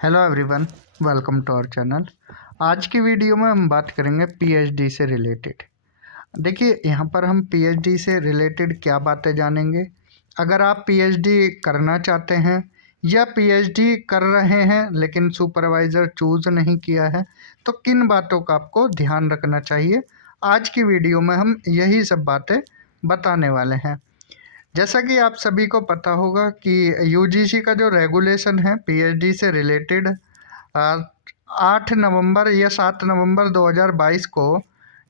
Hello everyone, welcome to our channel. आज की video में हम बात करेंगे पीएचडी से रिलेटेड। देखिए, यहाँ पर हम पीएचडी से रिलेटेड क्या बातें जानेंगे। अगर आप पीएचडी करना चाहते हैं या पीएचडी कर रहे हैं लेकिन सुपरवाइज़र चूज़ नहीं किया है, तो किन बातों का आपको ध्यान रखना चाहिए। आज की वीडियो में हम यही सब बातें बताने वाले हैं। जैसा कि आप सभी को पता होगा कि यूजीसी का जो रेगुलेशन है पीएचडी से रिलेटेड, 8 नवंबर या 7 नवंबर 2022 को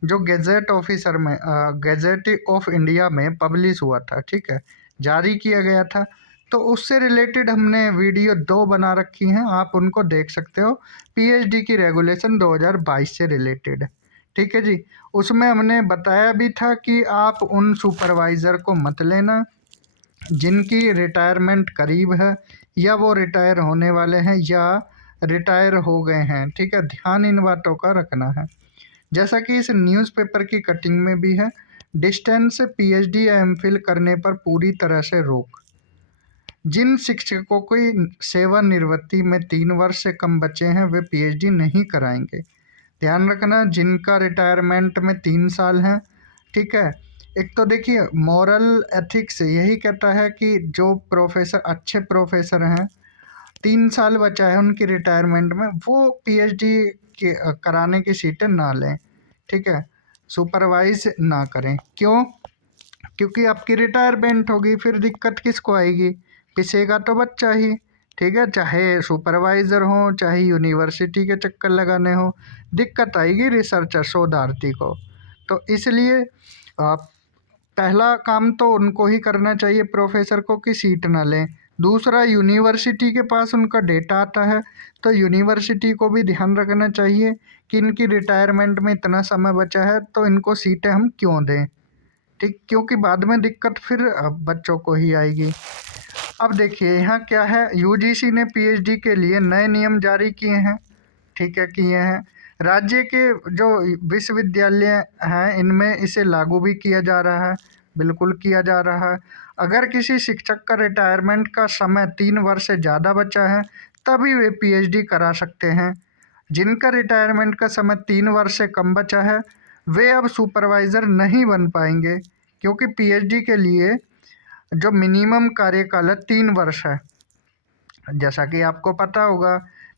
जो गेजेट ऑफिसर में गेजेट ऑफ इंडिया में पब्लिश हुआ था, ठीक है, जारी किया गया था। तो उससे रिलेटेड हमने वीडियो 2 बना रखी हैं, आप उनको देख सकते हो। पीएचडी की रेगुलेशन 2022 से रिलेटेड, ठीक है जी। उसमें हमने बताया भी था कि आप उन सुपरवाइज़र को मत लेना जिनकी रिटायरमेंट करीब है या वो रिटायर होने वाले हैं या रिटायर हो गए हैं, ठीक है। ध्यान इन बातों का रखना है। जैसा कि इस न्यूज़पेपर की कटिंग में भी है, डिस्टेंस पीएचडी या एमफिल करने पर पूरी तरह से रोक। जिन शिक्षकों की सेवानिवृत्ति में 3 वर्ष से कम बचे हैं वे पीएचडी नहीं कराएंगे। ध्यान रखना, जिनका रिटायरमेंट में 3 साल हैं, ठीक है। एक तो देखिए, मॉरल एथिक्स यही कहता है कि जो प्रोफेसर अच्छे प्रोफेसर हैं, 3 साल बचा है उनकी रिटायरमेंट में, वो पीएचडी के कराने की सीटें ना लें, ठीक है, सुपरवाइज ना करें। क्यों? क्योंकि आपकी रिटायरमेंट होगी, फिर दिक्कत किसको आएगी? पिसेगा तो बच्चा ही, ठीक है। चाहे सुपरवाइज़र हो, चाहे यूनिवर्सिटी के चक्कर लगाने हो, दिक्कत आएगी रिसर्चर शोधार्थी को। तो इसलिए पहला काम तो उनको ही करना चाहिए, प्रोफेसर को, कि सीट ना लें। दूसरा, यूनिवर्सिटी के पास उनका डेटा आता है, तो यूनिवर्सिटी को भी ध्यान रखना चाहिए कि इनकी रिटायरमेंट में इतना समय बचा है, तो इनको सीटें हम क्यों दें, ठीक, क्योंकि बाद में दिक्कत फिर बच्चों को ही आएगी। अब देखिए यहाँ क्या है, यूजीसी ने पीएचडी के लिए नए नियम जारी किए हैं, ठीक है, किए हैं। राज्य के जो विश्वविद्यालय हैं इनमें इसे लागू भी किया जा रहा है, बिल्कुल किया जा रहा है। अगर किसी शिक्षक का रिटायरमेंट का समय 3 वर्ष से ज़्यादा बचा है तभी वे पीएचडी करा सकते हैं। जिनका रिटायरमेंट का समय 3 वर्ष से कम बचा है वे अब सुपरवाइज़र नहीं बन पाएंगे, क्योंकि पीएचडी के लिए जो मिनिमम कार्यकाल है 3 वर्ष है। जैसा कि आपको पता होगा,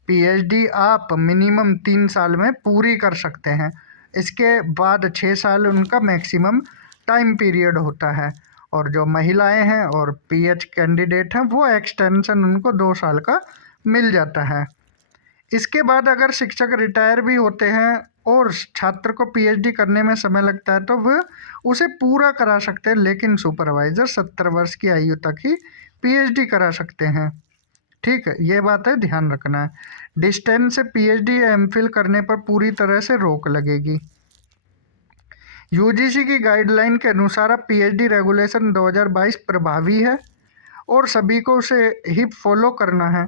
पीएचडी आप मिनिमम 3 साल में पूरी कर सकते हैं। इसके बाद 6 साल उनका मैक्सिमम टाइम पीरियड होता है। और जो महिलाएं हैं और पीएच कैंडिडेट हैं वो एक्सटेंशन उनको 2 साल का मिल जाता है। इसके बाद अगर शिक्षक रिटायर भी होते हैं और छात्र को पीएचडी करने में समय लगता है तो वह उसे पूरा करा सकते हैं, लेकिन सुपरवाइज़र 70 वर्ष की आयु तक ही पीएचडी करा सकते हैं, ठीक है। ये बात है, ध्यान रखना है। डिस्टेंस से पीएचडी या एमफिल करने पर पूरी तरह से रोक लगेगी। यूजीसी की गाइडलाइन के अनुसार अब पीएचडी रेगुलेशन 2022 प्रभावी है और सभी को उसे ही फॉलो करना है,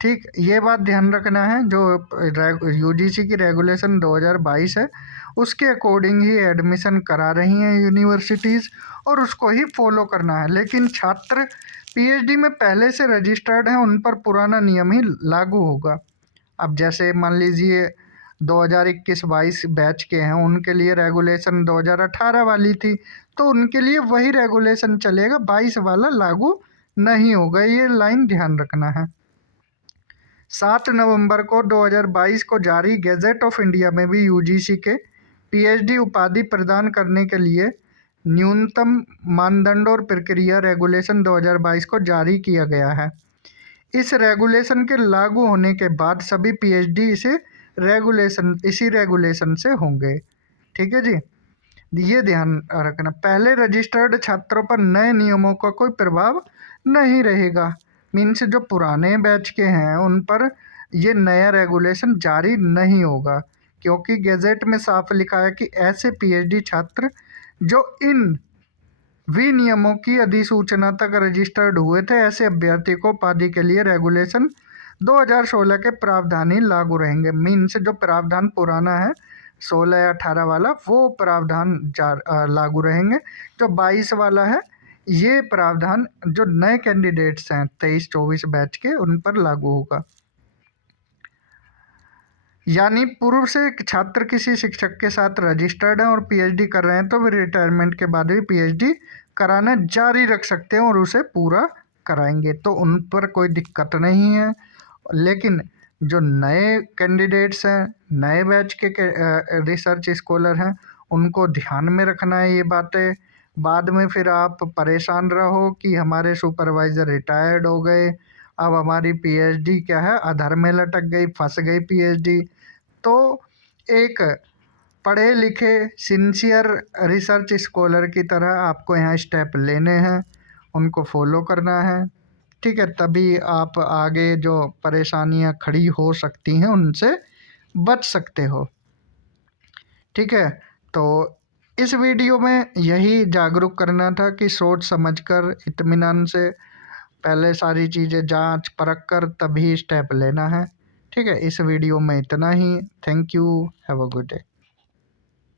ठीक। ये बात ध्यान रखना है, जो यूजीसी की रेगुलेशन 2022 है उसके अकॉर्डिंग ही एडमिशन करा रही हैं यूनिवर्सिटीज़ और उसको ही फॉलो करना है। लेकिन छात्र पीएचडी में पहले से रजिस्टर्ड हैं उन पर पुराना नियम ही लागू होगा। अब जैसे मान लीजिए 2021-22 बैच के हैं, उनके लिए रेगुलेशन 2018 वाली थी, तो उनके लिए वही रेगुलेशन चलेगा, 22 वाला लागू नहीं होगा। ये लाइन ध्यान रखना है। 7 नवंबर को 2022 को जारी गेजेट ऑफ इंडिया में भी यूजीसी के पीएचडी उपाधि प्रदान करने के लिए न्यूनतम मानदंड और प्रक्रिया रेगुलेशन 2022 को जारी किया गया है। इस रेगुलेशन के लागू होने के बाद सभी पीएचडी इसी रेगुलेशन से होंगे, ठीक है जी। ये ध्यान रखना, पहले रजिस्टर्ड छात्रों पर नए नियमों का कोई प्रभाव नहीं रहेगा। मीन्स जो पुराने बैच के हैं उन पर ये नया रेगुलेशन जारी नहीं होगा, क्योंकि गैजेट में साफ लिखा है कि ऐसे पीएचडी छात्र जो इन विनियमों की अधिसूचना तक रजिस्टर्ड हुए थे, ऐसे अभ्यर्थी को उपाधि के लिए रेगुलेशन 2016 के प्रावधान ही लागू रहेंगे। मीन्स जो प्रावधान पुराना है 16 या 18 वाला, वो प्रावधान लागू रहेंगे। जो 22 वाला है ये प्रावधान जो नए कैंडिडेट्स हैं 23-24 बैच के उन पर लागू होगा। यानी पूर्व से एक छात्र किसी शिक्षक के साथ रजिस्टर्ड हैं और पीएचडी कर रहे हैं तो वे रिटायरमेंट के बाद भी पीएचडी कराना जारी रख सकते हैं और उसे पूरा कराएंगे, तो उन पर कोई दिक्कत नहीं है। लेकिन जो नए कैंडिडेट्स हैं, नए बैच के रिसर्च स्कॉलर हैं, उनको ध्यान में रखना है ये बातें। बाद में फिर आप परेशान रहो कि हमारे सुपरवाइज़र रिटायर्ड हो गए, अब हमारी पीएचडी क्या है अधर में लटक गई, फंस गई पीएचडी। तो एक पढ़े लिखे सिंसियर रिसर्च स्कॉलर की तरह आपको यहाँ स्टेप लेने हैं, उनको फॉलो करना है, ठीक है? तभी आप आगे जो परेशानियाँ खड़ी हो सकती हैं उनसे बच सकते हो, ठीक है? तो इस वीडियो में यही जागरूक करना था कि सोच समझकर इत्मीनान से पहले सारी चीज़ें जांच परख कर तभी स्टेप लेना है, ठीक है? इस वीडियो में इतना ही। Thank you. Have a good day.